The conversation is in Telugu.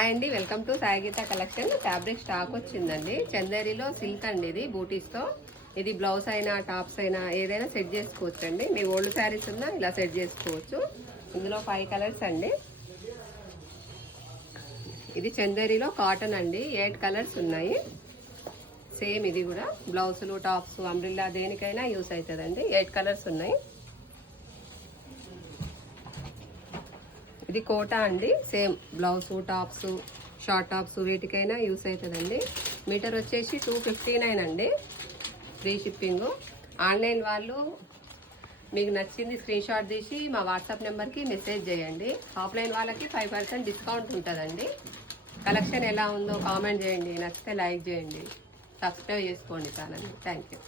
హాయ్ అండి, welcome to Sai Geetha collection. Fabric stock వచ్చిందండి. చందేరిలో సిల్క్ అండి, ఇది బూటీస్తో. ఇది బ్లౌజ్ అయినా టాప్స్ అయినా ఏదైనా సెట్ చేసుకోవచ్చు అండి. మీ ఓల్డ్ శారీస్ ఉన్నా ఇలా సెట్ చేసుకోవచ్చు. ఇందులో 5 కలర్స్ అండి. ఇది చందేరిలో కాటన్ అండి. 8 కలర్స్ ఉన్నాయి. సేమ్ ఇది కూడా బ్లౌజులు టాప్స్ అంబ్రిల్లా దేనికైనా యూస్ అవుతుందండి. 8 కలర్స్ ఉన్నాయి. ఇది కోటా అండి. Same blouse tops short tops వీటికైనా యూస్ అవుతుందండి. మీటర్ వచ్చేసి 259 అండి. Free shipping. ఆన్లైన్ వాళ్ళు మీకు నచ్చింది స్క్రీన్ షాట్ తీసి మా వాట్సాప్ నెంబర్కి మెసేజ్ చేయండి. ఆఫ్లైన్ వాళ్ళకి 5% డిస్కౌంట్ ఉంటుందండి. కలెక్షన్ ఎలా ఉందో కామెంట్ చేయండి. నచ్చితే లైక్ చేయండి. సబ్స్క్రైబ్ చేసుకోండి ఛానల్ని. Thank you.